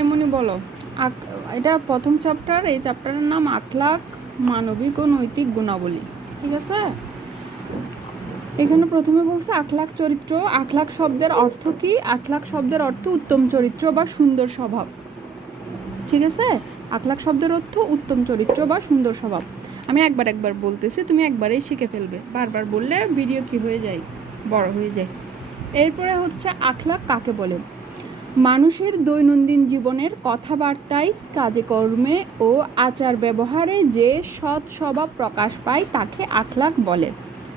এমনই বলো। এটা প্রথম চ্যাপ্টার, এই চ্যাপ্টারের নাম আখলাক, মানবিক ও নৈতিক গুণাবলী। ঠিক আছে, এখানে প্রথমে বলছে আখলাক চরিত্র। আখলাক শব্দের অর্থ কি? আখলাক শব্দের অর্থ উত্তম চরিত্র বা সুন্দর স্বভাব। ঠিক আছে, আখলাক শব্দের অর্থ উত্তম চরিত্র বা সুন্দর স্বভাব। আমি একবার বলতেছি, তুমি একবারেই শিখে ফেলবে, বারবার বললে ভিডিও কি হয়ে যায়, বড় হয়ে যায়। এরপরে হচ্ছে আখলাক কাকে বলে? মানুষের দৈনন্দিন জীবনের কথাবার্তায়, কাজে কর্মে ও আচার ব্যবহারে যে সৎ স্বভাব প্রকাশ পায় তাকে আখলাক বলে।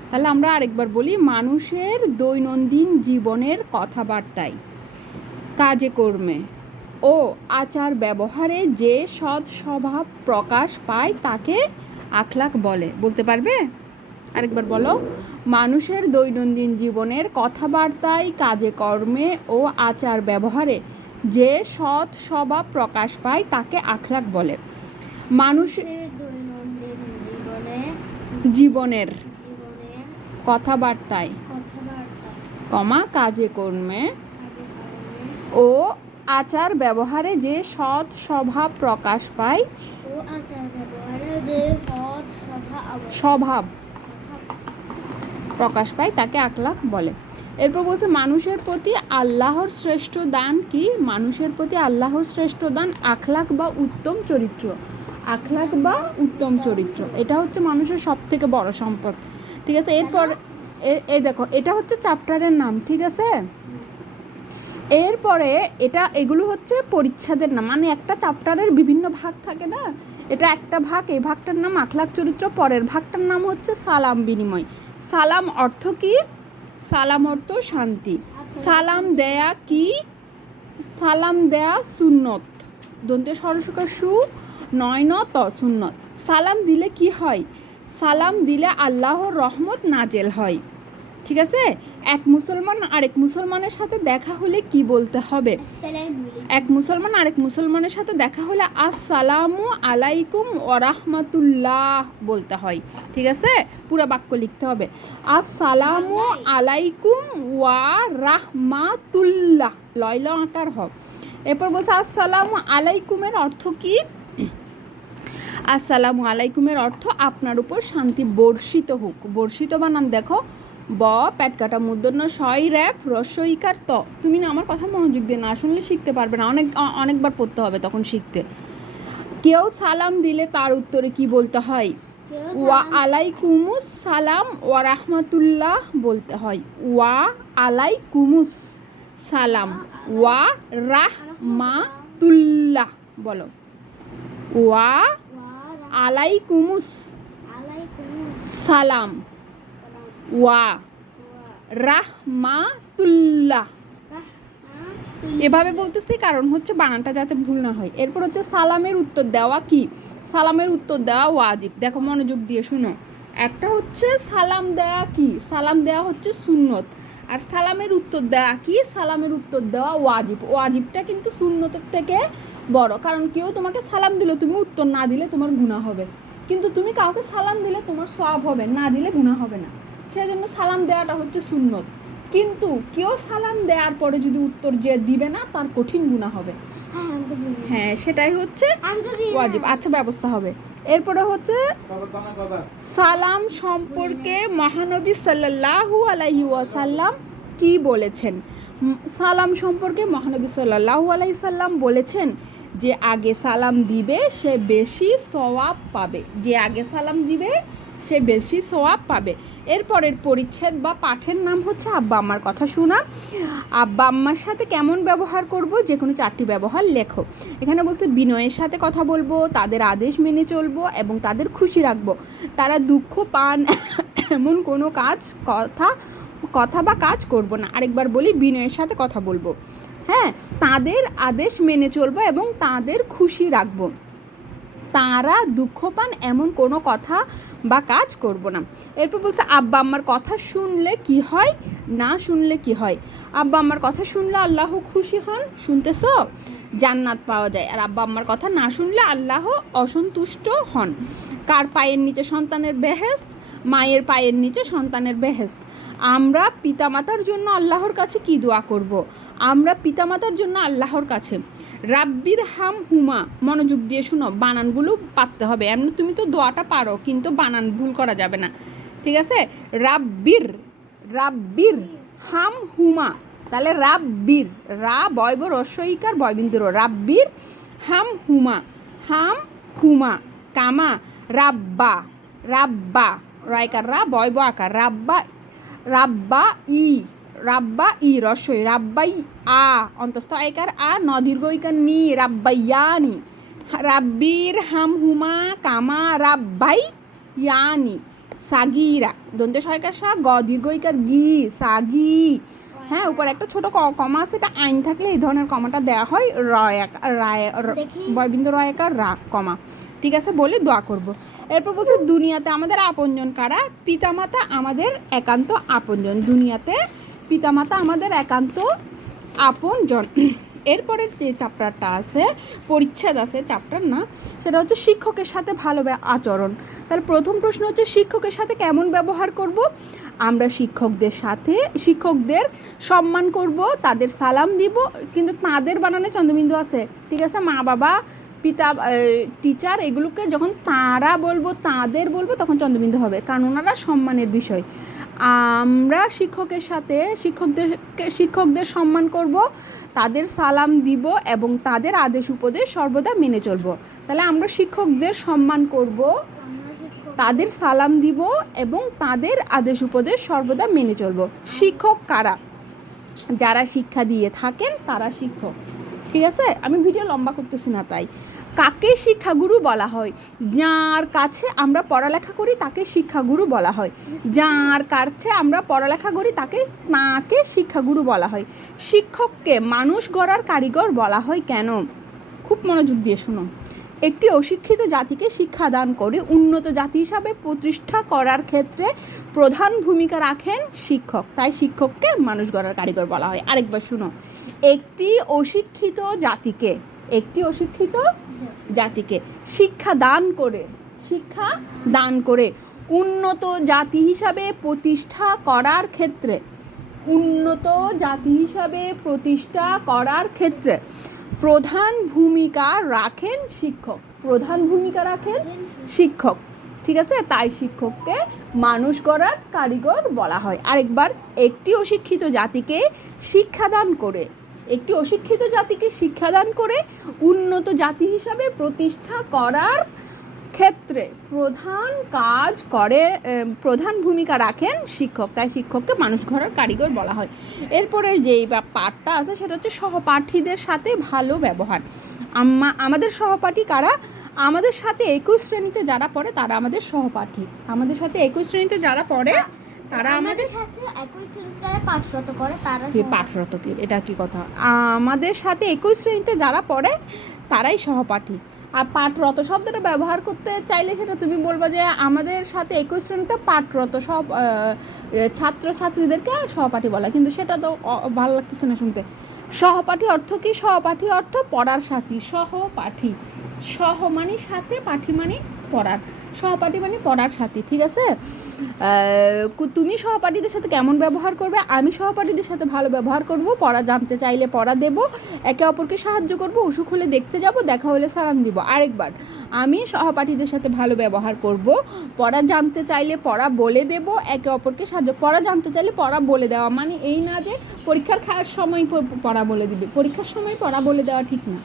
তাহলে আমরা আরেকবার বলি, মানুষের দৈনন্দিন জীবনের কথাবার্তায়, কাজে কর্মে ও আচার ব্যবহারে যে সৎ স্বভাব প্রকাশ পায় তাকে আখলাক বলে। বলতে পারবে? আরেকবার বলো। মানুষের দৈনন্দিন জীবনের কথাবার্তায়, কাজে কর্মে ও আচার ব্যবহারে যে সৎ স্বভাব প্রকাশ পায় তাকে আখলাক বলে। মানুষের দৈনন্দিন জীবনের কথাবার্তায়, কাজে কর্মে ও আচার ব্যবহারে যে সৎ স্বভাব প্রকাশ পায়, স্বভাব প্রকাশ পায় তাকে আখলাক বলে। এরপর বলছে মানুষের প্রতি আল্লাহর শ্রেষ্ঠ দান কি? মানুষের প্রতি আল্লাহর শ্রেষ্ঠ দান আখলাক বা উত্তম চরিত্র। আখলাক বা উত্তম চরিত্র, এটা হচ্ছে মানুষের সব থেকে বড় সম্পদ। ঠিক আছে, এরপর এই দেখো, এটা হচ্ছে চ্যাপ্টারের নাম। ঠিক আছে, এরপরে এগুলো হচ্ছে পরিচ্ছদের নাম, মানে একটা চ্যাপ্টারের বিভিন্ন ভাগ থাকে না, এটা একটা ভাগ, এই ভাগটার নাম আখলাক চরিত্র। পরের ভাগটার নাম হচ্ছে সালাম বিনিময়। সালাম অর্থ কি? সালাম অর্থ শান্তি। সালাম দেয়া কি? সালাম দেয়া সুন্নত। দন্তে সরসকার সু, নয় ন ত, সুন্নত। সালাম দিলে কি হয়? সালাম দিলে আল্লাহর রহমত নাজেল হয়। ঠিক আছে, এক মুসলমান আরেক মুসলমানের সাথে দেখা হলে কি বলতে হবে? এক মুসলমান আরেক মুসলমানের সাথে দেখা হলে আসসালামু আলাইকুম ওয়া রাহমাতুল্লাহ বলতে হয়। ঠিক আছে, পুরো বাক্য লিখতে হবে, আসসালামু আলাইকুম ওয়া রাহমাতুল্লাহ, লয়ল আকার হবে। এরপর বলছে আসসালামু আলাইকুমের অর্থ কি? আসসালামু আলাইকুমের অর্থ আপনার উপর শান্তি বর্ষিত হোক। বর্ষিত বানান দেখো, ব প্যাট কাটা মূর্ধন্য শয় র্যাপ রস্বইকার ত। তুমি না আমার কথা মনোযোগ দিয়ে না শুনলে শিখতে পারবে না, অনেকবার পড়তে হবে তখন শিখতে। কেউ সালাম দিলে তার উত্তরে কি বলতে হয়? ওয়া আলাইকুমুস সালাম ওয়া রাহমাতুল্লাহ বলতে হয়। ওয়া আলাইকুমুস সালাম ওয়া রাহমাতুল্লাহ বলো। ওয়া আলাইকুমুস সালাম ওয়া রাহমাতুল্লাহ, এভাবে বলতেছি কারণ হচ্ছে বানানটা যাতে ভুল না হয়। এরপর হচ্ছে সালামের উত্তর দেওয়া কি? সালামের উত্তর দেওয়া ওয়াজিব। দেখো মনোযোগ দিয়ে শুনো, একটা হচ্ছে সালাম দেওয়া কি? সালাম দেওয়া হচ্ছে সুন্নত। আর সালামের উত্তর দেওয়া কি? সালামের উত্তর দেওয়া ওয়াজিব। ওয়াজিবটা কিন্তু সুন্নতের থেকে বড়, কারণ কেউ তোমাকে সালাম দিলে তুমি উত্তর না দিলে তোমার গুনাহ হবে, কিন্তু তুমি কাউকে সালাম দিলে তোমার সওয়াব হবে, না দিলে গুনাহ হবে না। সেজন্য সালাম দেওয়াটা হচ্ছে সুন্নত। কিন্তু কেউ সালাম দেওয়ার পরে যদি উত্তর যে দিবে না তার কঠিন গুনাহ হবে। হ্যাঁ, সেটাই হচ্ছে ওয়াজিব। আচ্ছা, ব্যবস্থা হবে। এরপরে হচ্ছে সালাম সম্পর্কে মহানবী সাল্লাল্লাহু আলাইহি ওয়াসাল্লাম কি বলেছেন? সালাম সম্পর্কে মহানবী সাল্লাল্লাহু আলাইহি সাল্লাম বলেছেন যে আগে সালাম দিবে সে বেশি সওয়াব পাবে। যে আগে সালাম দিবে সে বেশি সওয়াব পাবে। এরপরের পরিচ্ছেদ বা পাঠের নাম হচ্ছে আব্বা আম্মার কথা শোনা। আব্বা আম্মার সাথে কেমন ব্যবহার করব? যে কোনো 4টি ব্যবহার লেখো। এখানে বলছে বিনয়ের সাথে কথা বলবো, তাদের আদেশ মেনে চলবো এবং তাদের খুশি রাখবো। তারা দুঃখ পান এমন কোনো কথা বা কাজ করব না। আরেকবার বলি, বিনয়ের সাথে কথা বলবো, হ্যাঁ, তাদের আদেশ মেনে চলবো এবং তাদের খুশি রাখবো। তারা দুঃখ পান এমন কোনো কথা বা কাজ করব না। এরপর বলছে আব্বা আম্মার কথা শুনলে কি হয়, না শুনলে কি হয়? আব্বা আম্মার কথা শুনলে আল্লাহ খুশি হন, শুনতেছ, জান্নাত পাওয়া যায়। আর আব্বা আম্মার কথা না শুনলে আল্লাহ অসন্তুষ্ট হন। কার পায়ের নিচে সন্তানের বেহেশত? মায়ের পায়ের নিচে সন্তানের বেহেশত। আমরা পিতামাতার জন্য আল্লাহর কাছে কি দোয়া করব? আমরা পিতামাতার জন্য আল্লাহর কাছে রাব্বির হাম হুমা, মনোযোগ দিয়ে শুনো, বানানগুলো পারতে হবে। এমনি তুমি তো দোয়াটা পারো, কিন্তু বানান ভুল করা যাবে না, ঠিক আছে? রাব্বির, রাব্বির হাম হুমা, তাহলে রাব্বির, রা বয়ব রস্বইকার বয়বিন্দুর, রাব্বির হাম হুমা, হাম হুমা, কামা রাব্বা, রাব্বা রয়কার রা বয়ব আকার, রাব্বা, রাব্বা ই, রাব্বা ই রস্বই, রাব্বাই আ অন্তস্থ আয়কার আ নদীর্ঘইকার নি, রাব্বাইয়ানি, রাব্বির হাম হুমা কামা রাব্বাই ইয়ানি, সাগিরা দন্তে সয়কার সা গ দীর্ঘইকার গি, সাগি। হ্যাঁ, উপর একটা ছোট কমা আছে, এটা আইন থাকলে এই ধরনের কমাটা দেওয়া হয়, বয়বিন্দু রয়াকার রা কমা, ঠিক আছে? বলে দোয়া করব। এরপর বলছে দুনিয়াতে আমাদের আপনজন কারা? পিতামাতা আমাদের একান্ত আপনজন, দুনিয়াতে পিতামাতা আমাদের একান্ত আপনজন। এরপরের যে চ্যাপ্টারটা আছে, পরিচ্ছেদ আছে, চ্যাপ্টার না, সেটা হচ্ছে শিক্ষকের সাথে ভালো আচরণ। তাহলে প্রথম প্রশ্ন হচ্ছে শিক্ষকের সাথে কেমন ব্যবহার করব? আমরা শিক্ষকদের সাথে, শিক্ষকদের সম্মান করব, তাদের সালাম দিব, কিন্তু তাদের বানানে চন্দ্রবিন্দু আছে, ঠিক আছে? মা বাবা, পিতা, টিচার, এগুলোকে যখন তারা বলবো, তাদের বলবো, তখন চন্দ্রবিন্দু হবে, কারণ ওনারা সম্মানের বিষয়। আমরা শিক্ষকের সাথে শিক্ষকদের সম্মান করব, তাদের সালাম দিব এবং তাদের আদেশ উপদেশ সর্বদা মেনে চলব। তাহলে আমরা শিক্ষকদের সম্মান করব, তাদের সালাম দিব এবং তাদের আদেশ উপদেশ সর্বদা মেনে চলব। শিক্ষক কারা? যারা শিক্ষা দিয়ে থাকেন তারা শিক্ষক, ঠিক আছে? আমি ভিডিও লম্বা করতেছি না তাই। কাকে শিক্ষাগুরু বলা হয়? যার কাছে আমরা পড়ালেখা করি তাকে শিক্ষাগুরু বলা হয়। যার কাছে আমরা পড়ালেখা করি তাকে শিক্ষাগুরু বলা হয়। শিক্ষককে মানুষ গড়ার কারিগর বলা হয় কেন? খুব মনোযোগ দিয়ে শুনো। একটি অশিক্ষিত জাতিকে শিক্ষাদান করে উন্নত জাতি হিসাবে প্রতিষ্ঠা করার ক্ষেত্রে প্রধান ভূমিকা রাখেন শিক্ষক, তাই শিক্ষককে মানুষ গড়ার কারিগর বলা হয়। আরেকবার শুনো, একটি অশিক্ষিত জাতিকে শিক্ষা দান করে উন্নত জাতি হিসাবে প্রতিষ্ঠা করার ক্ষেত্রে প্রধান ভূমিকা রাখেন শিক্ষক, ঠিক আছে? তাই শিক্ষককে মানুষ গড়ার কারিগর বলা হয়। আরেকবার, একটি অশিক্ষিত জাতিকে শিক্ষাদান করে উন্নত জাতি হিসাবে প্রতিষ্ঠা করার ক্ষেত্রে প্রধান ভূমিকা রাখেন শিক্ষক, তাই শিক্ষককে মানুষ গড়ার কারিগর বলা হয়। এরপরের যেই পাঠটা আছে সেটা হচ্ছে সহপাঠীদের সাথে ভালো ব্যবহার। আমাদের সহপাঠী কারা? আমাদের সাথে একই শ্রেণীতে যারা পড়ে তারা আমাদের সহপাঠী। আমাদের সাথে একই শ্রেণীতে যারা পড়ে তারা আমাদের সাথে একই শ্রেণীতে যারা পাঠরত করে তারা কি পাঠরত, কি এটা কি কথা? আমাদের সাথে একই শ্রেণীতে যারা পড়ে তারাই সহপাঠী। আর পাঠরত শব্দটা ব্যবহার করতে চাইলে সেটা তুমি বলবা যে আমাদের সাথে একই শ্রেণীতে পাঠরত সব ছাত্রছাত্রীদেরকে সহপাঠী বলা, কিন্তু সেটা তো ভালো লাগতেছে না শুনতে। সহপাঠী অর্থ কি? সহপাঠী অর্থ পড়ার সাথী। সহপাঠী, সহ মানে সাথে, পাঠী মানে পড়ার, সহপাঠী মানে পড়ার সাথী, ঠিক আছে? তুমি সহপাঠীদের সাথে কেমন ব্যবহার করবে? আমি সহপাঠীদের সাথে ভালো ব্যবহার করব, পড়া জানতে চাইলে পড়া দেব, একে অপরকে সাহায্য করব, অসুখ হলে দেখতে যাব, দেখা হলে সালাম দিব। আরেকবার, আমি সহপাঠীদের সাথে ভালো ব্যবহার করব, পড়া জানতে চাইলে পড়া বলে দেব, একে অপরকে সাহায্য। পড়া জানতে চাইলে পড়া বলে দেওয়া মানে এই না যে পরীক্ষার সময় পড়া বলে দিবে, পরীক্ষার সময় পড়া বলে দেওয়া ঠিক না।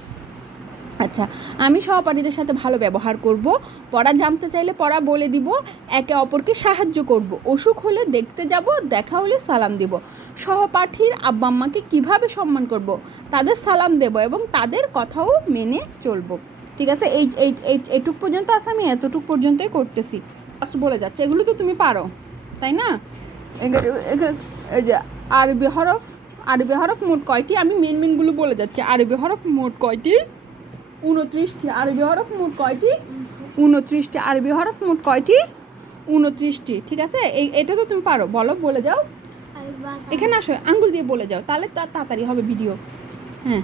আচ্ছা, আমি সহপাঠীদের সাথে ভালো ব্যবহার করব, পড়া জানতে চাইলে পড়া বলে দিব, একে অপরকে সাহায্য করব, অসুখ হলে দেখতে যাব, দেখা হলে সালাম দেব। সহপাঠীর আব্বা আম্মাকে কীভাবে সম্মান করব? তাদের সালাম দেব এবং তাদের কথাও মেনে চলব, ঠিক আছে? এইটুক পর্যন্ত আছে, আমি এতটুক পর্যন্তই করতেছি, বলে যাচ্ছে। এগুলো তো তুমি পারো, তাই না? এই যে আরবি হরফ মোট কয়টি? আমি মেনগুলো বলে যাচ্ছি। আরবি হরফ মোট কয়টি? 29টি। আরবি হরফ মোট কয়টি? 29টি। আরবি হরফ মোট কয়টি? 29টি, ঠিক আছে? এটা তো তুমি পারো, বলে যাও। এখানে আসো, আঙ্গুল দিয়ে বলে যাও, তাহলে তাড়াতাড়ি হবে ভিডিও। হ্যাঁ,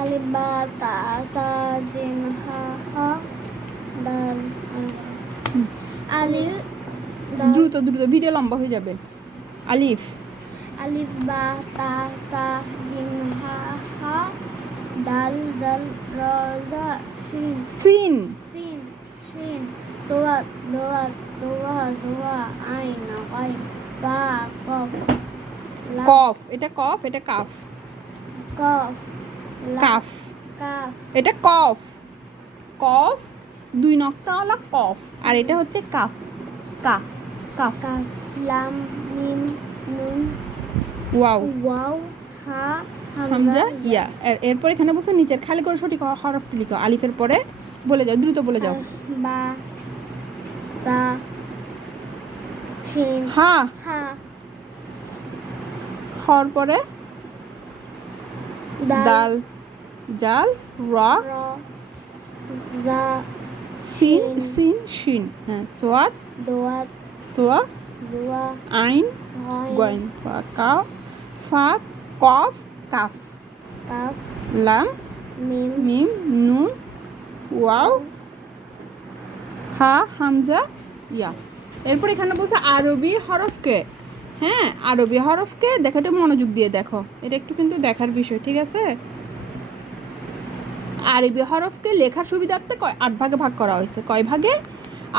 আলিফ বা তা সা জিম হা হা দাল। আলিফ, দ্রুত ভিডিও লম্বা হয়ে যাবে। আলিফ বা তা সা জিম হা হা দাল জাল র জা শিন সিন সিন শিন সোয়াদ দোয়াত দোয়া জোয়া আইন গাইন বা কফ লাম কফ, এটা কফ, এটা কাফ। কফ লাম কাফ, কাফ এটা কফ। কফ দুই নক্তাওয়ালা কফ, আর এটা হচ্ছে কাফ। কাফ, কাফ লাম মিম নুন ওয়াও, ওয়াও হা হামজা হামজা ইয়া। এরপর এখানে বলছে নিচের খালি করে সঠিক হরফটি লিখো। আলিফের পরে বলে যাও, দ্রুত বলে যাও। বা সা শিন হা, হা খর পরে দাল, জাল, র, র জা সিন, শিন। সিন, শিন। হ্যাঁ, সোয়াদ, দোয়াত তোয়া, দোয়া আইন, গাইন গয়েন, কাফ, ফা, কফ, কাফ, কাফ লাম, মিম মিম, নুন, ওয়াও, হা, হামজা ইয়া। এরপর এখানে বলছে আরবি হরফকে। হ্যাঁ, আরবি হরফকে দেখো, একটু মনোযোগ দিয়ে দেখো, এটা একটু কিন্তু দেখার বিষয়, ঠিক আছে? আরবি হরফকে লেখার সুবিধার্থে 8 ভাগে ভাগ করা হয়েছে। কয় ভাগে?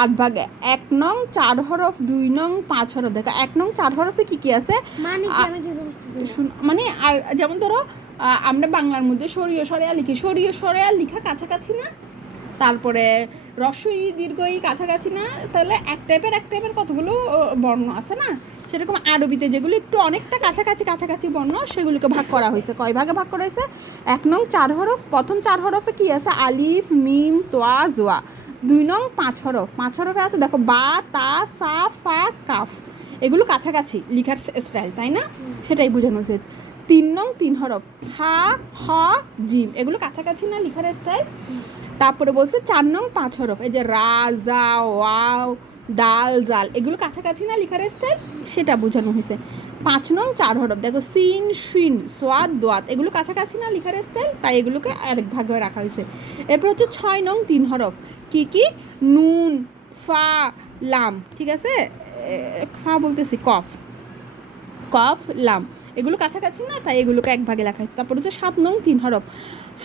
8 ভাগে। 1 নং 4 হরফ, 2 নং 5 হরফ। দেখো 1 নং 4 হরফে কি কি আছে? মানে কি আমি কিছু বুঝতেছি না। মানে আর যেমন ধরো আমরা বাংলার মধ্যে সরিয় সরেয়া লিখি, সরিয় সরেয়া লিখা কাছাকাছি না? তারপরে রস্বই দীর্ঘই কাছাকাছি না? তাহলে এক টাইপের কতগুলো বর্ণ আছে না? সেরকম আরবিতে যেগুলো একটু অনেকটা কাছাকাছি বর্ণ, সেগুলোকে ভাগ করা হয়েছে। কয় ভাগে ভাগ করা হয়েছে? 1 নং 4 হরফ, প্রথম 4 হরফে কি আছে? আলিফ, মিম, তোয়া, জোয়া। 2 নং 5 হরফ, 5 হরফে আছে দেখো বা, তা, সা, ফা, কাফ। এগুলো কাছাকাছি লিখার স্টাইল, তাই না? সেটাই বোঝানো হয়েছে। 3 নং 3 হরফ, হা, হ, জিম। এগুলো কাছাকাছি না লিখার স্টাইল? তারপরে বলছে 4 নং 5 হরফ, এই যে রা, জা, ওয়াও, দাল, জাল। এগুলো কাছাকাছি না লিখার স্টাইল? সেটা বোঝানো হয়েছে। 5 নং 4 হরফ দেখো সিন, শিন, সোয়াদ, দোয়াত। এগুলো কাছাকাছি না লিখার স্টাইল? তাই এগুলোকে আরেক ভাগে রাখা হয়েছে। এরপর হচ্ছে 6 নং 3 হরফ, কি কি? নুন, ফা, লাম। ঠিক আছে? ফা বলতেছি, কফ, কফ, লাম। এগুলো কাছাকাছি না, তাই এগুলোকে এক ভাগে লেখা হয়েছে। তারপর হচ্ছে 7 নং 3 হরফ,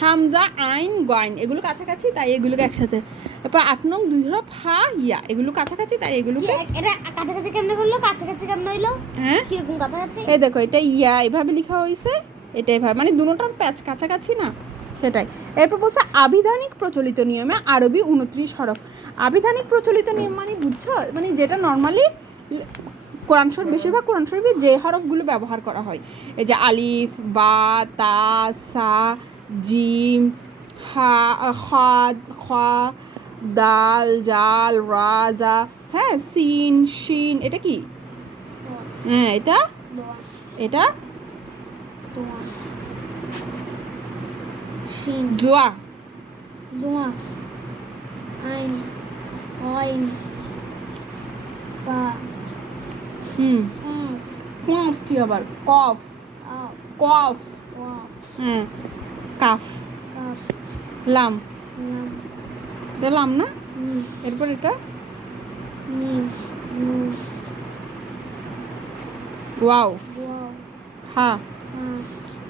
হামজা, আইন, গয়েন। এগুলো কাছাকাছি, তাই এগুলোকে একসাথে। তারপর 8 নং 2 হরফ, হা, ইয়া। এগুলো কাছাকাছি, তাই কি এগুলোকে। এটা কাছাকাছি কেমনে হলো? কাছাকাছি কেমনে হইলো? হ্যাঁ, কিরকম কাছাকাছি? এই দেখো, এটা ইয়া এভাবে লেখা হয়েছে, এটা এভাবে, মানে দুটোটার প্যাচ কাছাকাছি না, সেটাই। এরপর বলছে আবিধানিক প্রচলিত নিয়মে আরবি 29 হরফ। আবিধানিক প্রচলিত নিয়ম মানে বুঝছো? মানে যেটা নর্মালি কোরআন শরীফ, বেশিরভাগ কোরআন শরীফে যে হরফগুলো ব্যবহার করা হয়, এই যে আলিফ, বা, তা, সা, জিম, হা, খাদ, খা, দাল, জাল, রা, জা, হ্যাঁ, সিন, শিন। এটা কি? হ্যাঁ, এটা দোয়া এটা দোয়া শিন জোয়া, জোয়া আইন গাইন বা হুম। হুম কফ কি আবার? কফ, আও কফ, ওয়া হ্যাঁ, কাফ, কাফ লাম। লাম এটা লাম না? মিম এরপর এটা মিম নুন ওয়াও, ওয়া হা, হা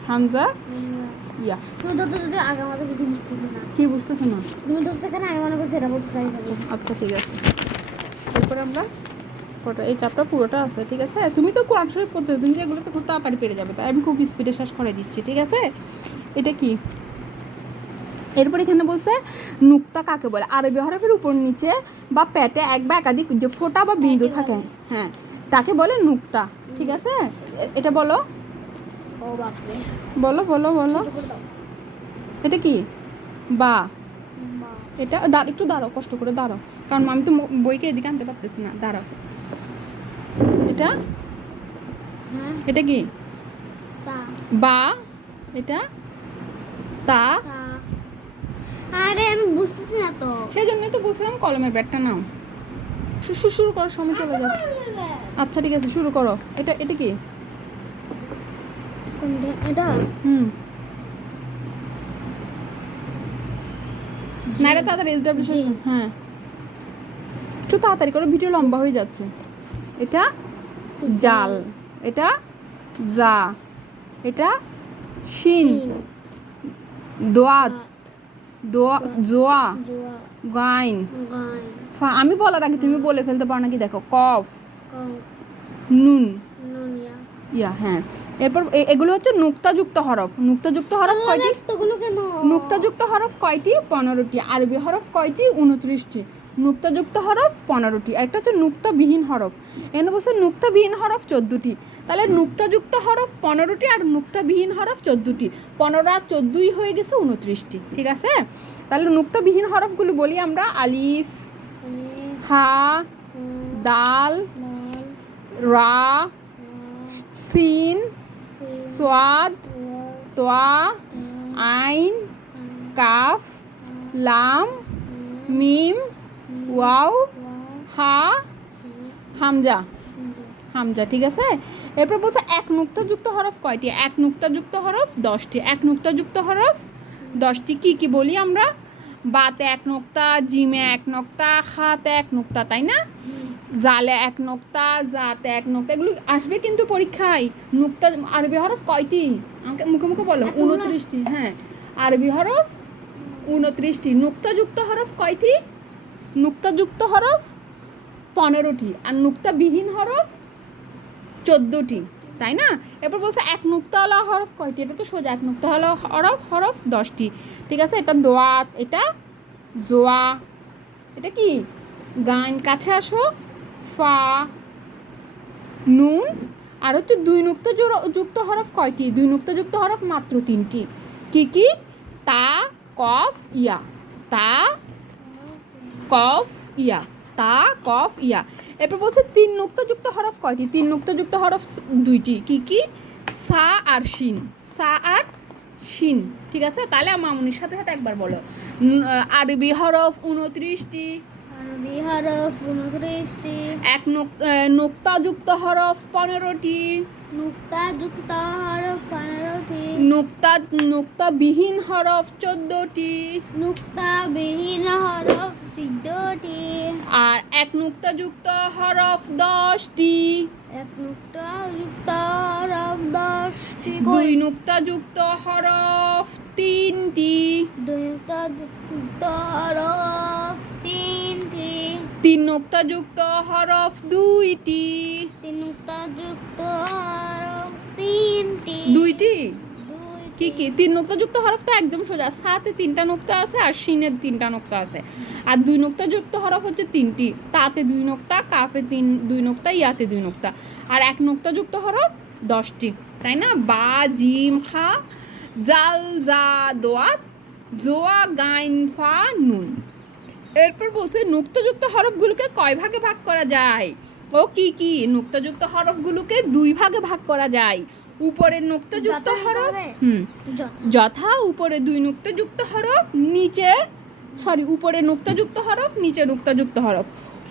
হামজা ইয়া ইয়া। তুমি তো আগে মাঝে কিছু বুঝতেছি না। কি বুঝতেছো না? তুমি তো সেখানে আগে মনে করছি এটা বলতে চাই না। আচ্ছা ঠিক আছে। এরপরে আমরা এই চাপটা পুরোটা আছে, ঠিক আছে? তুমি তো কোরআন শরীফ পড়তে, তুমি যেগুলো তো খুব তাড়াতাড়ি পেরে যাবে, তাই আমি খুব স্পিডে শেষ করে দিচ্ছি, ঠিক আছে? এটা কি? এরপর এখানে বলছে নুক্তা কাকে বলে? আরবি হরফের উপর নিচে বা পেটে এক বা একাধিক যে ফোঁটা বা বিন্দু থাকে, হ্যাঁ, তাকে বলে নুক্তা, ঠিক আছে? এটা বলো, ও বাপরে, বলো বলো বলো। ছোট করে দাও। এটা কি? বা। মা এটা একটু দাঁড়াও, কষ্ট করে দাঁড়াও, কারণ আমি তো বইকে এদিকে আনতে পারতেছি না, দাঁড়াও। এটা হ্যাঁ এটা কি? তা বা। এটা তা। তা আরে আমি বুঝতেছি না তো। সেই জন্যই তো বলছিলাম কলমের ব্যাটটা নাও। শুরু করার সময় চলে যাচ্ছে। আচ্ছা ঠিক আছে, শুরু করো। এটা কি? কোনটা এটা? হুম, না, এটা তাড়াতাড়ি এসডব্লিউ। জি। হ্যাঁ, একটু তাড়াতাড়ি করো, ভিডিও লম্বা হয়ে যাচ্ছে। এটা জাল, এটা জা, এটা শিন, শিন দোয়াত, জোয়া, জোয়া, গাইন, গাইন, ফা। আমি বলার আগে তুমি বলে ফেলতে পারো নাকি দেখো। কফ, কফ, নুন, নুন, ইয়া। ইয়া। হ্যাঁ, এরপর এগুলো হচ্ছে নুক্তাযুক্ত হরফ। নুক্তাযুক্ত হরফ কয়টি? এতগুলো কেন? নুক্তাযুক্ত হরফ কয়টি? 15টি। আরবি হরফ কয়টি? 29টি। নুক্তাযুক্ত হরফ 15টি। একটা হচ্ছে নুক্তাবিহীন হরফ। এখানে বলছে নুক্তাবিহীন হরফ 14টি। তাহলে নুক্তাযুক্ত হরফ 15টি আর নুক্তাবিহীন হরফ 14টি। 15 আর 14ই হয়ে গেছে 29টি। ঠিক আছে? তাহলে নুক্তাবিহীন হরফগুলো বলি আমরা। আলিফ, হা, দাল, রা, সিন, সোয়াদ, তোয়া, আইন, কাফ, লাম, মিম, ওয়াও, হা, হামজা। হামজা। ঠিক আছে? এরপর বলছে এক নুক্তাযুক্ত হরফ কয়টি? এক নুক্তাযুক্ত হরফ 10টি। এক নুক্তাযুক্ত হরফ 10টি। কি কি বলি আমরা? বাতে এক নোক্তা, জিমে এক নোক্তা, হাতে এক নোক্তা, তাই না? জালে এক নোক্তা, জাতে এক নোক্তা। এগুলো আসবে কিন্তু পরীক্ষায়। নোক্তা আরবি হরফ কয়টি? আমাকে মুখে মুখে বলো। 29টি। হ্যাঁ, আরবি হরফ 29টি। নুক্তাযুক্ত হরফ কয়টি? নুক্তাযুক্ত হরফ 15টি আর নুক্তাবিহীন হরফ 14টি, তাই না? এরপর বলছে এক নুক্তাওয়ালা হরফ কয়টি? এটা তো সোজা। এক নুক্তাওয়ালা হরফ 10টি। ঠিক আছে? এটা দোয়াত, এটা জোয়া, এটা কি গাইন। কাছে আসো। ফা, নুন। আর হচ্ছে দুই যুক্ত হরফ কয়টি? দুই যুক্ত হরফ মাত্র 3টি। কি কি? তা, কফ, ইয়া। তা, কফ, ইয়া। তা, কফ, ইয়া। এরপর বলছে তিন যুক্ত হরফ কয়টি? তিন যুক্ত হরফ 2টি। কি কি? সা আর শিন। সা আর শিন। ঠিক আছে? তাহলে মামুনির সাথে সাথে একবার বলো। আরবি হরফ 29টি। আরবি হরফ 29টি। এক নুক্তাযুক্ত হরফ 15টি। নুক্তাযুক্ত হরফ 15টি। নুক্তাবিহীন হরফ 14টি। নুক্তাবিহীন হরফ 14টি। আর এক নুক্তাযুক্ত হরফ 10টি। এক নুক্তাযুক্ত হরফ 10টি। দুই নুক্তাযুক্ত হরফ 3টি। দুই নুক্তাযুক্ত হরফ 3টি। তিন নুক্তাযুক্ত হরফ 2টি। তিন নুক্তাযুক্ত হরফ 3টি। 2টি। কি কি? তিন নুক্তাযুক্ত হরফ তো একদম সোজা। সাথে 3টা নুক্তা আছে আর শিনের 3টা নুক্তা আছে। আর দুই নুক্তাযুক্ত হরফ হচ্ছে 3টি। তাতে 2 নুক্তা, কাফে 2 নুক্তা, ইয়াতে 2 নুক্তা। আর এক নুক্তাযুক্ত হরফ 10টি, তাই না? বা, জিম, হা, জাল, জা, দোয়াত, জোয়া, গাইন, ফা, নুন। এরপর বলছে নুক্তাযুক্ত হরফগুলোকে কয় ভাগে ভাগ করা যায়? ও কি কি? নুক্তাযুক্ত হরফগুলোকে 2 ভাগে ভাগ করা যায়। উপরের নুক্তাযুক্ত হরফ যথা উপরে 2 নুক্তাযুক্ত হরফ, নিচে উপরে নুক্তাযুক্ত হরফ, নিচে নুক্তাযুক্ত হরফ।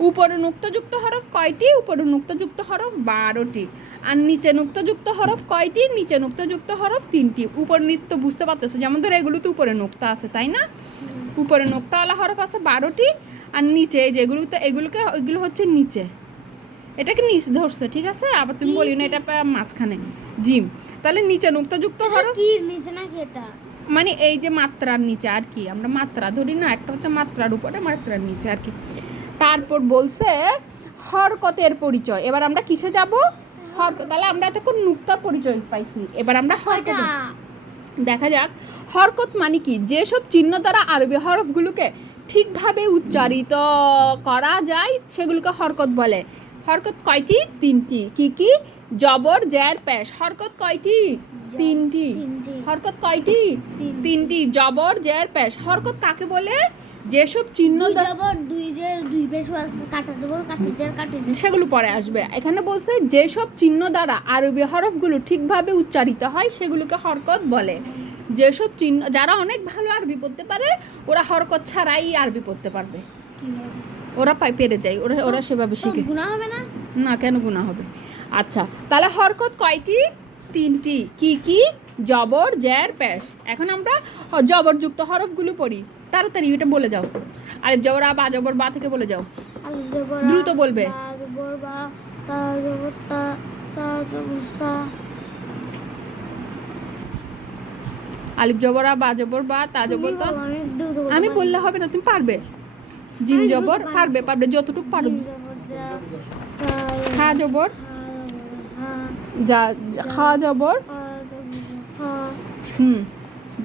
উপরে নুক্তাযুক্ত হরফ কয়টি? উপরে নুক্তাযুক্ত হরফ 12টি। আর নিচে নুক্তাযুক্ত হরফ কয়টি? নিচে নুক্তাযুক্ত হরফ 3টি। উপর নিচ তো বুঝতে পারতেছো। যেমন ধরো এগুলো তো উপরে নুক্তা আছে, তাই না? উপরে নুক্তাওয়ালা হরফ আছে 12টি। আর নিচে এগুলো হচ্ছে নিচে। এটাকে নিচ ধরছে। ঠিক আছে? আবার তুমি বলি না এটা মাঝখানে জিম। তাহলে নিচে নুক্তাযুক্ত হরফ কি নিচে নাকি এটা? মানে এই যে মাত্রার নিচে আর কি। আমরা মাত্রা ধরি না, একটা হচ্ছে মাত্রার উপরে, মাত্রার নিচে আর কি। তারপর বলছে হরকতের পরিচয়। এবার আমরা কিসে যাব? হরকত। তাহলে আমরা এতক্ষণ নুক্তা পরিচয় পাইছি, এবার আমরা হরকত দেখা যাক। হরকত মানে কি? যেসব চিহ্ন দ্বারা আরবি হরফগুলোকে ঠিকভাবে উচ্চারিত করা যায় সেগুলোকে হরকত বলে। হরকত কয়টি? 3টি। কি কি? জবর, জের, পেশ। হরকত কয়টি? 3টি। হরকত কয়টি? 3টি। জবর, জের, পেশ। হরকত কাকে বলে? যেসব চিহ্ন জবর, দুই জের, দুই পেশ আছে, কাটা জবর, কাটি জের, কাটি জের, সেগুলো পরে আসবে। এখানে বলছে যেসব চিহ্ন দ্বারা আরবি হরফগুলো ঠিকভাবে উচ্চারিত হয় সেগুলোকে হরকত বলে। যেসব চিহ্ন, যারা অনেক ভালো আরবি পড়তে পারে ওরা হরকত ছাড়াই আরবি পড়তে পারবে। ওরা পেরে যায়, ওরা সেভাবে শিখে। গুনাহ হবে না? না, কেন গুনাহ হবে? আচ্ছা, তাহলে হরকত কয়টি? 3টি। কি কি? জবর, জের, পেশ। এখন আমরা জবরযুক্ত হরফগুলো পড়ি। তাড়াতাড়ি এটা বলে যাও। আলিফ জবর আ, বা জবর বা থেকে বলে যাও। আলিফ জবর আ, দ্রুত বলবে। বা জবর বা, তা জবর তা, সা জবর সা। আলিফ জবর আ, বা জবর বা, তা জবর তা। আমি দ্রুত বলতে আমি পারি বললে না। হবে না, তুমি পারবে। জিম আমি জবর দ্রুত পারবে, পারবে যতটুকু পারো। জিম জবর যা, হা জবর হা, যা, খা জবর খা জবর খা,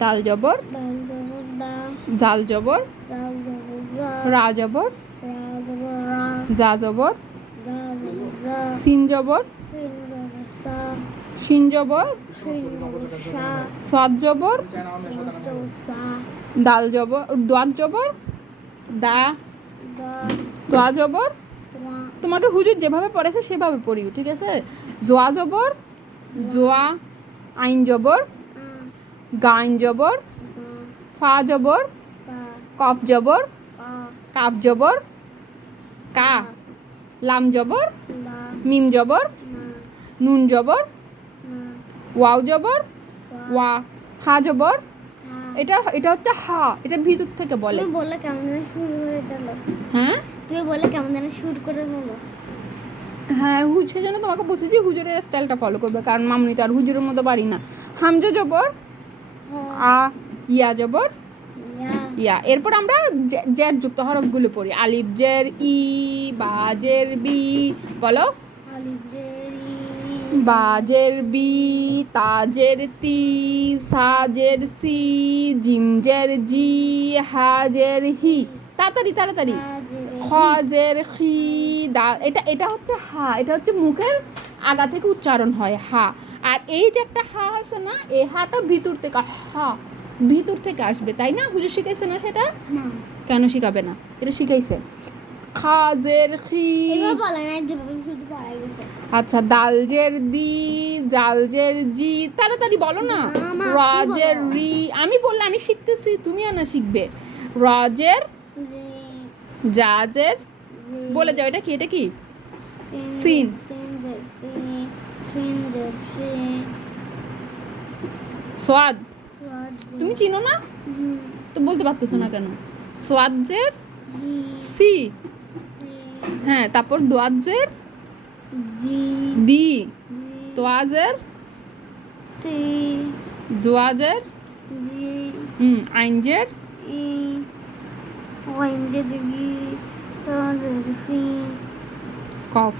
দাল জবর দাল জবর দা, জাল জবর জাল জবর জা, রা জবর রা জবর রা, জা জবর জা জবর জা, সিন জবর সিন জবর সা, শিন জবর শিন জবর সা, সাদ জবর সাদ জবর সা, দাল জবর দোয়াত জবর দা, দা, তোয়া জবর। তোয়া, তোমাকে হুজুর যেভাবে পড়েছে সেভাবে পড়িও, ঠিক আছে। জোয়া জবর জোয়া, আইন জবর আ, গাইন জবর গা, ফা জবর পা, কফ জবর পা, কাফ জবর কা, লাম জবর লা, মিম জবর মা, নুন জবর মা, ওয়াও জবর ওয়া, হা জবর। হা। এটা এটা হচ্ছে হা, এটা ভিতর থেকে বলে। তুমি বললে কেমন যেন শুরু হয়ে গেল। হ্যাঁ তুমি বললে কেমন যেন শুরু করে গেল। হ্যাঁ, সেই জন্য তোমাকে বলছি যে হুজুরের স্টাইলটা ফলো করবে, কারণ মামনি তো আর হুজুরের মতো পারি না। হামজা জবর আ, ইয়া জবর ইয়া। এরপর আমরা জের যুক্ত হরফগুলো পড়ি। আলিফ জের ই, বা জের বি, বলো। বাজের বি, তাজের তি, সাজের সি, জিমজের জি, হাজের হি। তাড়াতাড়ি তাড়াতাড়ি। খজের খি, দা। এটা এটা হচ্ছে হা, এটা হচ্ছে মুখের আগা থেকে উচ্চারণ হয় হা। আর এই যে একটা হা আছে না, এই হাটা ভিতর থেকে, হা ভিতর থেকে আসবে, তাই না? হুজুর শিখাইছে না সেটা? কেন শিখাবে না? এটা শিখাইছে। খাজের খি, আচ্ছা। দালজের দি, জালজের জি। তাড়াতাড়ি বলো না। রাজের রি। আমি বললে আমি শিখতেছি, তুমি আর না শিখবে। রাজের জাজের, বলে যাও এটা কি, এটা কি? সিন। সোয়াদ, তুমি চিনো না তো বলতে পারতেছো না কেন? সোয়াজের সি, হ্যাঁ। তারপর দোয়াজের দি, তোয়াজের জোয়াজের আইনজের কফ,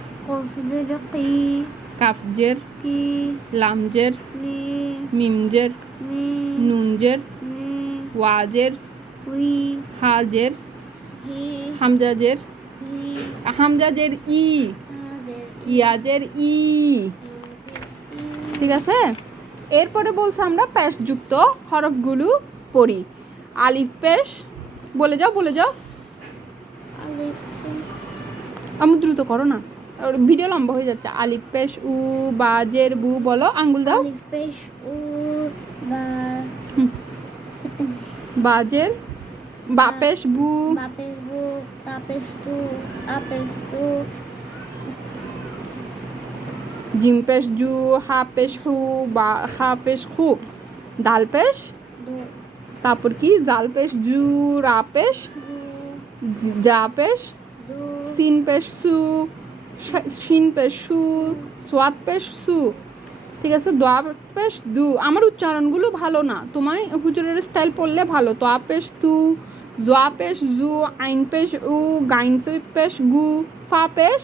কাফজের লামজের মিমজের নুনজের ওয়াজের হাজের হামজাজের হামজাজের ই, ইয়াজের ই, ঠিক আছে। এরপরে বলছে আমরা পেশযুক্ত হরফগুলো পড়ি। আলিফ পেশ, বলে যাও বলে যাও। আমি দ্রুত করো না, ভিডিও লম্বা হয়ে যাচ্ছে। আলিফ পেশ উ, বাজের বু, বলো। আঙ্গুল দাও। বাজের বাপেশ বু, জিম পেশ জু, হা পেশ হু, বা হা পেশ হু। দাল পেশ, তারপর কি? জাল পেশ জু, রা পেশ জা পেশ, সিন পেশ সু, শিন পেশ সু, সোয়াদ পেশ সু, ঠিক আছে। দোয়া পেশ দু। আমার উচ্চারণগুলো ভালো না, তোমায় হুজুরের স্টাইল পড়লে ভালো। তোয়া পেশ তু, জোয়া পেশ জু, আইন পেশ উ, গাইন পেশ গু, ফা পেশ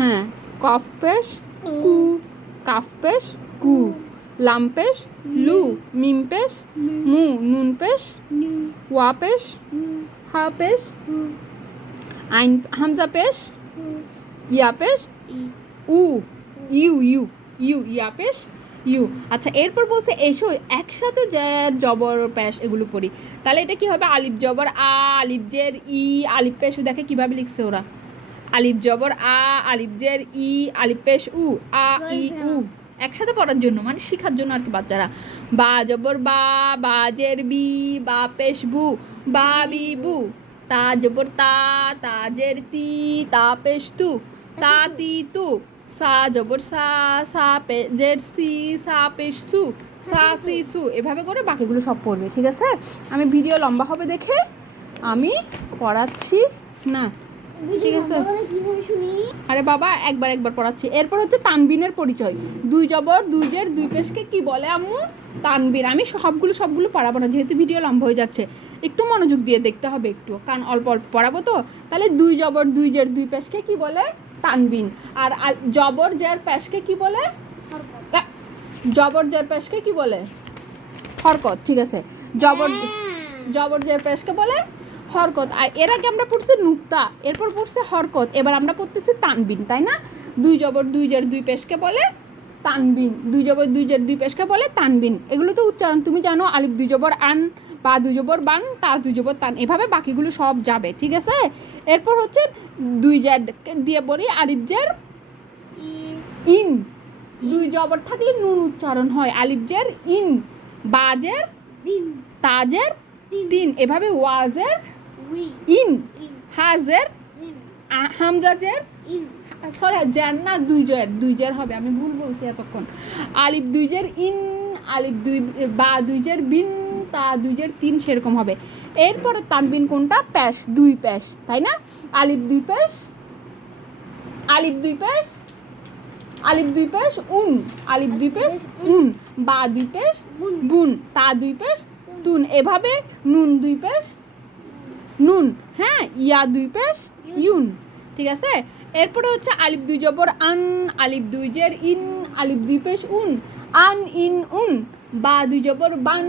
হ্যাঁ, কফ পেশ কু, কাফ পেশ কু, লাম পেশ লু, মিম পেশ মু, নুন পেশ ওয়া পেশ, হা পেশ আইন, হামজা পেশ ইয়া পেশ উ, ইউ ইউ ইউ, ইয়া পেশ ইউ। আচ্ছা, এরপর বলছে এসো একসাথে জের জবর পেশ এগুলো পড়ি। তাহলে এটা কি হবে? আলিফ জবর আ, আলিফ জের ই, আলিফ পেশ উ। দেখে কিভাবে লিখছে ওরা। আলিফ জবর আ, আলিফ জের ই, আলিফ পেশ উ, আ ই উ। একসাথে পড়ার জন্য, মানে শেখার জন্য আর কি বাচ্চারা। বা জবর বা, বাজের বি, বা পেশ বু, বা বি বু। তা জবর তা, তাজের তি, তা পেশ তু, তা তি তু। সা জবর সা, সা পেজের সি, সা পেশ সু, সা সি সু। এভাবে করে বাকিগুলো সব পড়বে, ঠিক আছে। আমি ভিডিও লম্বা হবে দেখে আমি পড়াচ্ছি না। ঠিক আছে? কিভাবে শুনি? আরে বাবা একবার একবার পড়াচ্ছি। এরপর হচ্ছে তানবিনের পরিচয়। দুই জবর দুই জের দুই পেশকে কি বলে আম্মু? তানবিন। আমি সবগুলো পড়াবো না যেহেতু ভিডিও লম্বা হয়ে যাচ্ছে, একটু মনোযোগ দিয়ে দেখতে হবে একটু, কারণ অল্প অল্প পড়াবো তো। তাহলে দুই জবর দুই জের দুই পেশকে কি বলে? তানবিন। আর জবর জের পেশকে কি বলে? জবর জের পেশকে কি বলে? হরকত। ঠিক আছে, জবর জের পেশকে বলে হরকত। আর এর আগে আমরা পড়ছি নুক্তা, এরপর পড়ছে হরকত, এবার আমরা পড়তেছি তানবিন, তাই না? দুই জবর দুই জের দুই পেশকে বলে তানবিন, দুই জবর দুই জের দুই পেশকে বলে তানবিন। এগুলো তো উচ্চারণ তুমি জানো, আলিফ দুই জবর আন, বা দুই জবর বান, তা দুই জবর তান, এভাবে বাকিগুলো সব যাবে। ঠিক আছে, এরপর হচ্ছে দুই জের দিয়ে বলি আলিফ জের ইন, দুই জবর থাকলে নুন উচ্চারণ হয়, আলিফ জের ইন, বাজের বিন, তাজের তিন, এভাবে ওয়াজের উই, ইন, ইন, হাজের ইন, হামজাজের ইন, সরি জের না, দুই জের হবে, আমি ভুল বলছি এতক্ষণ। আলিফ দুই জের ইন, আলিফ দুই বা দুই জের বিন, তা দুই জের তিন, সেরকম হবে। এরপরে তানবিন কোনটা? পেশ, দুই পেশ, তাই না? আলিফ দুই পেশ, আলিফ দুই পেশ, আলিফ দুই পেশ উন, আলিফ দুই পেশ উন, বা দুই পেশ বুন, বুন, তা দুই পেশ তুন, এভাবে নুন দুই পেশ নুন, হ্যাঁ, ইয়া দুই পেশ ইউন। ঠিক আছে, এরপরে হচ্ছে আলিফ দুই জবর আন, আলিফ দুই জের ইন, আলিফ দুই পেশ উন, আন ইন উন, বা দুই জবর বান,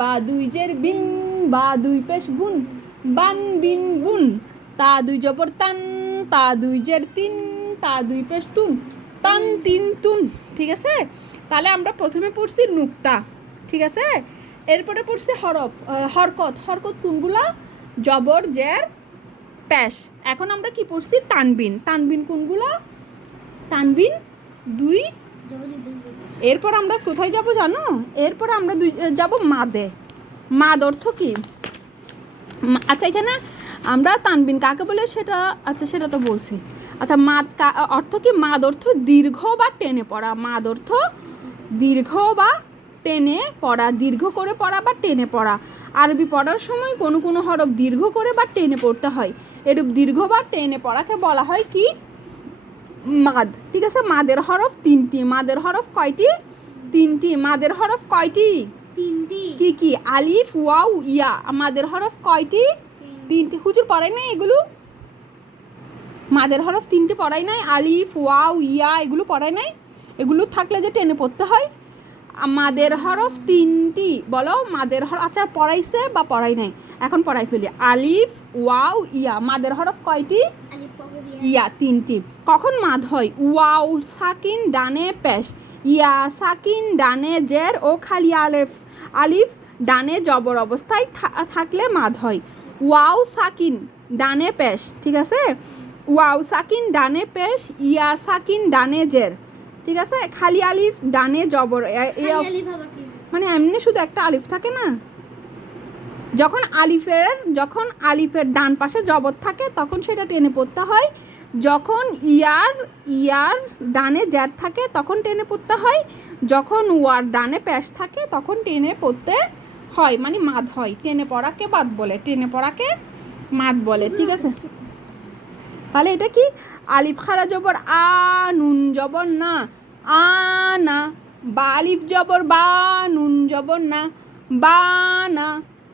বা দুই জের বিন, বা দুই পেশ বুন, বান বিন বুন, তা দুই জবর তান, তা দুই জের তিন, তা দুই পেশ তুন, তান তিন তুন। ঠিক আছে, তাহলে আমরা প্রথমে পড়ছি নুক্তা। ঠিক আছে, এরপরে পড়ছি হরকত। হরকত কোনগুলা? জবর জের পেশ। এখন আমরা কি পড়ছি? তানবিন। তানবিন কোনগুলা? তানবিন দুই। এরপর আমরা কোথায় যাব জানো? এরপর আমরা যাব মাদে। মাদ অর্থ কি? আচ্ছা, এখানে আমরা তানবিন কাকে বলে সেটা, আচ্ছা সেটা তো বলছি। আচ্ছা, মাদ অর্থ কি? মাদ অর্থ দীর্ঘ বা টেনে পড়া। মাদ অর্থ দীর্ঘ বা টেনে পড়া, দীর্ঘ করে পড়া বা টেনে পড়া। আরবি পড়ার সময় কোনো কোনো হরফ দীর্ঘ করে বা টেনে পড়তে হয়, এরূপ দীর্ঘ বা টেনে পড়াকে বলা হয় কি? মাদ। ঠিক আছে, মাদের হরফ তিনটি। মাদের হরফ কয়টি? তিনটি। মাদের হরফ কয়টি? তিনটি। কি কি? আলিফ ওয়াও ইয়া। মাদের হরফ কয়টি? তিনটি। হুজুর পড়াই নাই এগুলো? মাদের হরফ তিনটি পড়াই নাই? আলিফ ওয়াও ইয়া এগুলো পড়াই নাই? এগুলো থাকলে যে টেনে পড়তে হয়। মাদের হরফ তিনটি, বলো মাদের হরফ। আচ্ছা, পড়াইছে বা পড়াই নাই? এখন পড়াই ফেলি। আলিফ ওয়াও ইয়া, মাদের হরফ কয়টি? ইয়া তিনটি। কখন মাদ হয়? ওয়াও সাকিন ডানে পেশ, ইয়া সাকিন ডানে জের ও খালি আলিফ, আলিফ ডানে জবর অবস্থায় থাকলে মাদ হয়। ওয়াও সাকিন ডানে পেশ। ঠিক আছে, ওয়াও সাকিন ডানে পেশ, ইয়া সাকিন ডানে জের। ঠিক আছে, খালি আলিফ ডানে জবর, মানে এমনি শুধু একটা আলিফ থাকে না। যখন আলিফের ডান পাশে জবর থাকে তখন সেটা টেনে পড়তে হয়। যখন ইয়ার ডানে জের থাকে তখন টেনে পড়তে হয়। যখন ওয়ার ডানে পেশ থাকে তখন টেনে পড়তে হয়, মানে মাদ হয়। টেনে পড়াকে বাদ বলে, টেনে পড়াকে মাদ বলে। ঠিক আছে, তাহলে এটা কি? আলিফ খাড়া জবর আ, নুন জবর না, আনা। বা আলিফ জবর বা, নুন জবর না, বানা।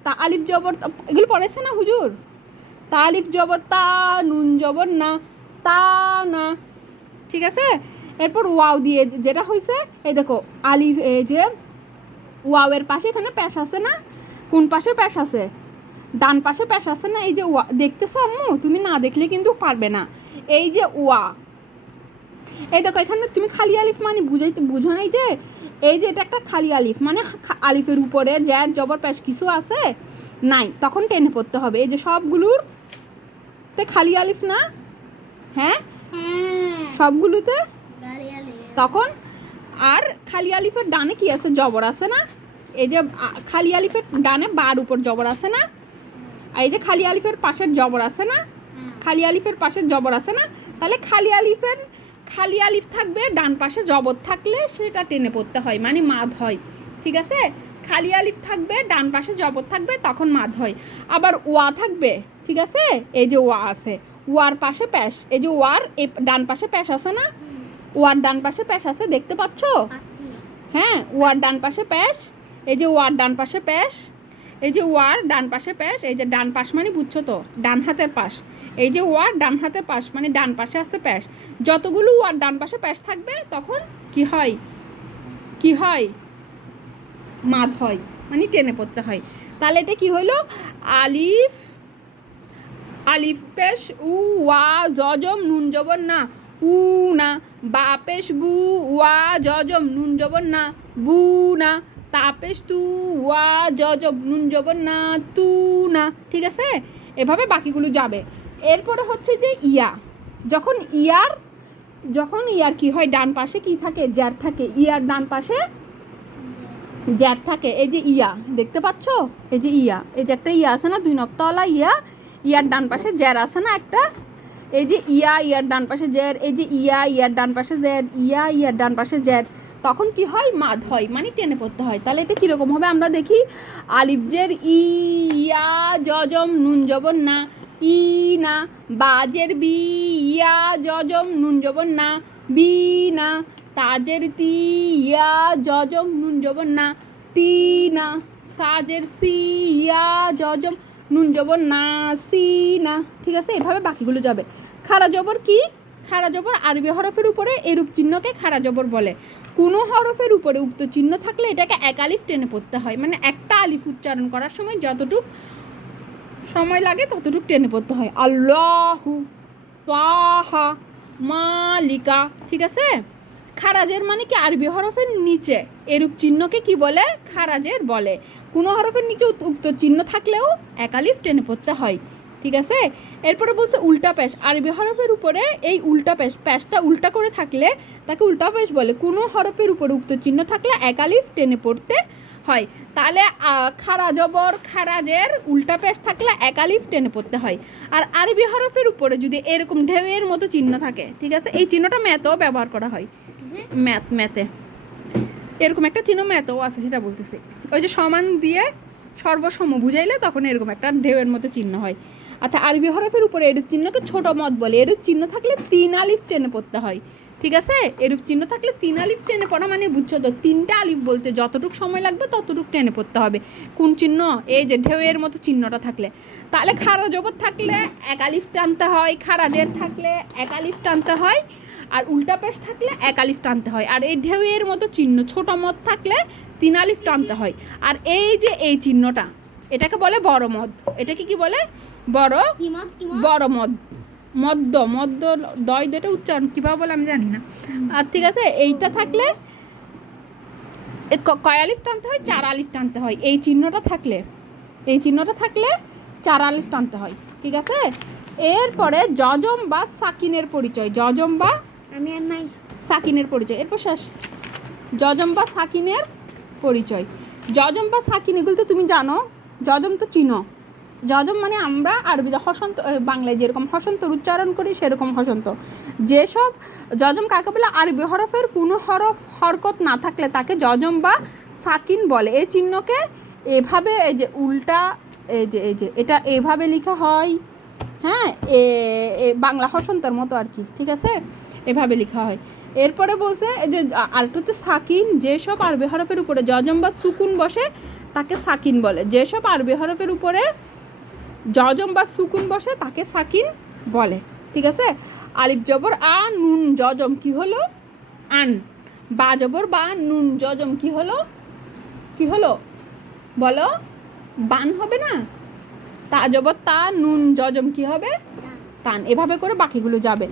তা আলিফ জবর, এগুলো পড়েছে না হুজুর? তা আলিফ জবর তা, নুন জবর না, তা না। ঠিক আছে, এরপর ওয়াও দিয়ে যেটা হয়েছে, এই দেখো আলিফ, এই যে ওয়াওয়ের পাশে এখানে পেশ আছে না? কোন পাশে পেশ আছে? ডান পাশে পেশ আছে না? এই যে ওয়া দেখতেছো আম্মু? তুমি না দেখলে কিন্তু পারবে না। এই যে ওয়া, এই দেখো এখানে তুমি খালি আলিফ মানে বুঝো নাই যে এই যে এটা একটা খালি আলিফ, মানে আলিফের উপরে জ্যার জবর পেশ কিছু আছে নাই, তখন টেনে পড়তে হবে। এই যে সবগুলোর তে খালি আলিফ না? হ্যাঁ, সবগুলোতে তখন। আর খালি আলিফের ডানে কি আছে? জবর আছে না? এই যে খালি আলিফের ডানে বার উপর জবর আছে না? এই যে খালি আলিফের পাশের জবর আছে না? খালি আলিফের পাশের জবর আছে না? তাহলে খালি আলিফ থাকবে, ডান পাশে জবর থাকলে সেটা টেনে পড়তে হয়, মানে মাদ হয়। ঠিক আছে, খালি আলিফ থাকবে, ডান পাশে জবর থাকবে, তখন মাদ হয়। আবার ওয়া থাকবে। ঠিক আছে, এই যে ওয়া আছে, ওয়ার পাশে প্যাশ, এই যে ওয়ার ডান পাশে প্যাশ আছে না, ওয়ার ডান পাশে প্যাশ আছে, দেখতে পাচ্ছ? আছি। হ্যাঁ, ওয়ার ডান পাশে প্যাশ, এই যে ওয়ার ডান পাশে প্যাশ, এই যে ওয়ার ডান পাশে প্যাশ, এই যে ডান পাশ মানে বুঝছো তো, ডান হাতের পাশ, এই যে ওয়ার ডান হাতের পাশ মানে ডান পাশে আছে প্যাশ। যতগুলো ওয়ার ডান পাশে প্যাশ থাকবে তখন কি হয়, কি হয়, মাদ হয়, মানে টেনে পড়তে হয়। তাহলে এটা কি হলো, আলিফ, আলিফ পেশ উ ওয়া জজম নুন জবর না, উ না। বা পেশ বু ওয়া জজম নুন জবর না, বু না। তা পেশ তু ওয়া জজম নুন জবর না, তু না। ঠিক আছে, এভাবে বাকিগুলো যাবে। এরপরে হচ্ছে যে ইয়া, যখন ইয়ার, যখন ইয়ার কি হয়, ডান পাশে কি থাকে, জ্যার থাকে, ইয়ার ডান পাশে জ্যার থাকে, এই যে ইয়া দেখতে পাচ্ছ, এই যে ইয়া, এই যে একটা ইয়া আছে না, 2 নক্তাওয়ালা ইয়া, ইয়ার ডান পাশে জ্যার আছে না একটা, এই যে ইয়া, ইয়ার ডান পাশে জ্যার, এই যে ইয়া, ইয়ার ডান পাশে জ্যার, ইয়া, ইয়ার ডান পাশে জ্যার, তখন কি হয়, মাদ হয়, মানে টেনে পড়তে হয়। তাহলে এটা কীরকম হবে আমরা দেখি, আলিফ জের ই, ইয়া জজম নুন জবর না, ই না। বাজের বি, ইয়া জজম নুন জবর না, বি না। তাজের তি, ইয়া জজম নুন জবর না, তি না। সাজের সি, ইয়া জজম নুন জবর না, সি না। ঠিক আছে, এভাবে বাকিগুলো যাবে। খাড়া জবর কি, খাড়া জবর আরবি হরফের উপরে এরূপ চিহ্নকে খাড়া জবর বলে। কোনো হরফের উপরে উক্ত চিহ্ন থাকলে এটাকে এক আলিফ টেনে পড়তে হয়, মানে একটা আলিফ উচ্চারণ করার সময় যতটুক সময় লাগে ততটুক টেনে পড়তে হয়। আল্লাহু, তাহা, মালিকা। ঠিক আছে, খারাজের মানে কি, আরবি হরফের নিচে এরূপ চিহ্নকে কি বলে, খারাজের বলে। কোনো হরফের নিচে উক্ত চিহ্ন থাকলেও এক আলিফ টেনে পড়তে হয়। ঠিক আছে, এরপরে বলছে উল্টা পেশ, আরবি হরফের উপরে এই উল্টা পেশ, পেশটা উল্টা করে থাকলে তাকে উল্টা পেশ বলে। কোনো হরফের উপরে উক্ত চিহ্ন থাকলে এক আলিফ টেনে পড়তে হয়। তাহলে খাড়া জবর খারাজের উল্টা পেশ থাকলে এক আলিফ টেনে পড়তে হয়। আর আরবি হরফের উপরে যদি এরকম ঢেউয়ের মতো চিহ্ন থাকে, ঠিক আছে, এই চিহ্নটা ম্যাথেও ব্যবহার করা হয়, ম্যাথে এরকম একটা চিহ্ন ম্যাথও আছে, সেটা বলতেছি। ওই যে সমান দিয়ে সর্বসম বুঝাইলে তখন এরকম একটা ঢেউয়ের মতো চিহ্ন হয়। আচ্ছা, আরবি হরফের উপরে এরূপ চিহ্নকে ছোট মত বলে। এরূপ চিহ্ন থাকলে 3 আলিফ টেনে পড়তে হয়। ঠিক আছে, এরূপ চিহ্ন থাকলে 3 আলিফ টেনে পড়া মানে বুঝছো তো, 3টা আলিফ বলতে যতটুকু সময় লাগবে ততটুকু টেনে পড়তে হবে। কোন চিহ্ন, এই যে ঢেউয়ের মতো চিহ্নটা থাকলে। তাহলে খাড়া জবর থাকলে এক আলিফ টানতে হয়, খারাজের থাকলে এক আলিফ টানতে হয়, আর উল্টা পেশ থাকলে এক আলিফ টানতে হয়। আর এই ঢেউয়ের মতো চিহ্ন ছোট মত থাকলে 3 আলিফ টানতে হয়। আর এই যে এই চিহ্নটা, এটাকে বলে বড় মদ। এটাকে কি বলে, বড়, বড় মদ, মদ্য, মদ্য দয় দুটো উচ্চারণ কীভাবে বলে আমি জানি না। আর ঠিক আছে, এইটা থাকলে কয় আলিফ টানতে হয়, 4 আলিফ টানতে হয়। এই চিহ্নটা থাকলে, এই চিহ্নটা থাকলে 4 আলিফ টানতে হয়। ঠিক আছে, এরপরে জজম বা সাকিনের পরিচয়, জজম বা আমি আর নাই সাকিনের পরিচয়। এরপর শেষ, জজম বা সাকিনের পরিচয়। জজম বা সাকিন এগুলো তো তুমি জানো, জজম তো চিনো। জজম মানে আমরা আরবিতে হসন্ত, বাংলায় যেরকম হসন্তর উচ্চারণ করি সেরকম হসন্ত। যেসব জজম কাকে বলে, আরবি হরফের কোনো হরকত না থাকলে তাকে জজম বা সাকিন বলে। এই চিহ্নকে এভাবে, এই যে উল্টা, এই যে এটা এভাবে লেখা হয়, হ্যাঁ, বাংলা হসন্তর মতো আর কি। ঠিক আছে, এভাবে লেখা হয়। এরপরে বলছে এই যে আরেকটা হচ্ছে সাকিন, যেসব আরবি হরফের উপরে জজম বা সুকুন বসে তাকে সাকিন বলে। যেসব আরবি হরফের উপরে জজম বা সুকুন বসে তাকে সাকিন বলে। ঠিক আছে, আলিফ জবর আ, নুন জজম কি হলো, আন। বা জবর বা, নুন জজম কি হলো, কি হলো বলো, বান হবে না। তা জবর তা, নুন জজম কি হবে, তান। এভাবে করে বাকিগুলো যাবে।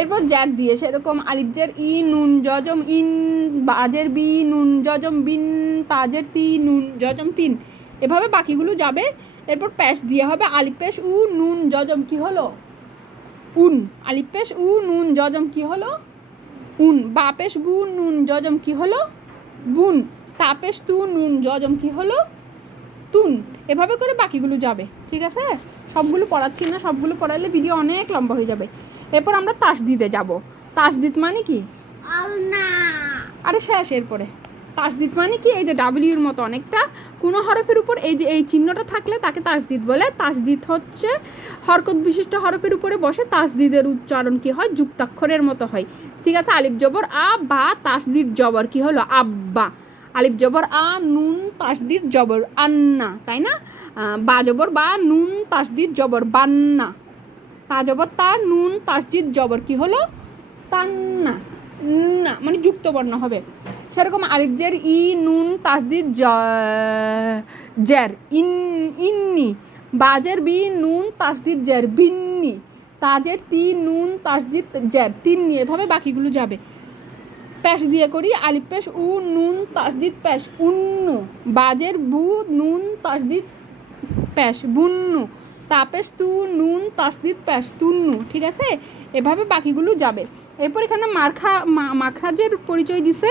এরপর জ্যাক দিয়ে সেরকম আলিফ জের ই, নুন জজম ইন। বাজের বি, নুন জজম বিন। তাজের তি, নুন জজম তিন। এভাবে বাকিগুলো যাবে। এরপর পেশ দিয়ে হবে আলিফ পেশ উ, নুন জজম কি হলো, উন। আলিফ পেশ উ, নুন জজম কি হলো, উন। বা পেশ বু, নুন জজম কি হলো, বুন। তা পেশ তু, নুন জজম কি হলো, তুন। এভাবে করে বাকিগুলো যাবে। ঠিক আছে, সবগুলো পড়াচ্ছি না, সবগুলো পড়ালে ভিডিও অনেক লম্বা হয়ে যাবে। এরপর আমরা তাসদিদে যাব। তাসদিদ মানে কি, আলনা, আরে শেষ, এরপরে তাসদিদ মানে কি, এই যে ডাব্লিউর মতো অনেকটা কোনো হরফের উপর এই যে এই চিহ্নটা থাকলে তাকে তাসদিদ বলে। তাসদিদ হচ্ছে হরকত বিশিষ্ট হরফের উপরে বসে, তাসদিদের উচ্চারণ কি হয়, যুক্তাক্ষরের মতো হয়। ঠিক আছে, আলিফ জবর আ বা, তাসদিদ জবর কি হলো আব্বা, আলিফ জবর আ, নুন তাসদিদ জবর আন্না, তাই না? বা জবর বা, নুন তাসদিদ জবর বান্না, তা জবর তা, নুন তাসদিদ জবর কি হলো তান্না, না মানে যুক্ত বর্ণ হবে। সেরকম আলিফ জের ই, নুন তাসদিদ জের ইন্নি, বাজের বি, নুন তাসদিদ জের বিন্নি, তাজের তি, নুন তাসদিদ জের তিন্নি, এভাবে বাকিগুলো যাবে। পেশ দিয়ে করি, আলিফ পেশ উ, নুন তাসদিদ পেশ উন্নু, বাজের বু, নুন তাসদিদ পেশ বুন্নু, তাপেশ তু, নুন তাসদিদ পেশ তুন্নু। ঠিক আছে, এভাবে বাকিগুলো যাবে। এরপর এখানে মাখরাজের পরিচয় দিছে।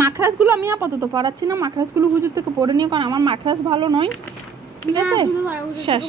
মাখরাজগুলো আমি আপাতত পড়াচ্ছি না, মাখরাজগুলো হুজুর থেকে পড়ে নিও, কারণ আমার মাখরাজ ভালো নয়। ঠিক আছে, শেষ।